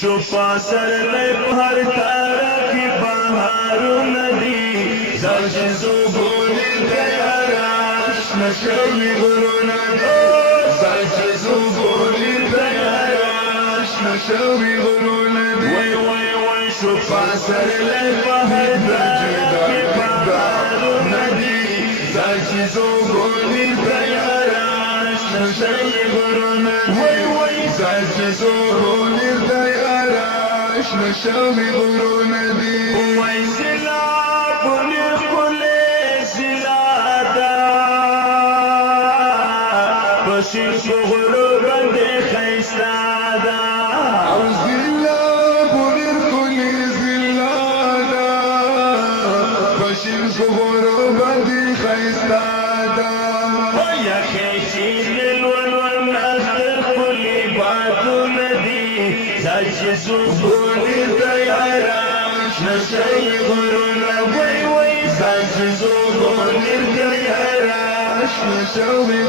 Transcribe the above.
شفا سرلی پهر تارکی بهارونه دی زرچ زوبونی دیارش نشوی غرونه دی زرچ زوبونی دیارش نشوی غرونه دی وی وی وی شفا سرلی پهر تارکی بهارونه دی زرچ زوبونی دیارش نشوی غرونه دی وی وی زرچ زوبونی نشوی غرونه دی وای سلا بولی خلی سلا دا بشیر غرو بندی خیستا دا او سلا بولی خلی سلا دا بشیر غرو بندی خیستا دا ویا خیشی للولول ناستر خلی باتو ندی زاج زوبونی دیارش نشوی غرونه وی وی زاج زوبونی دیارش نشوی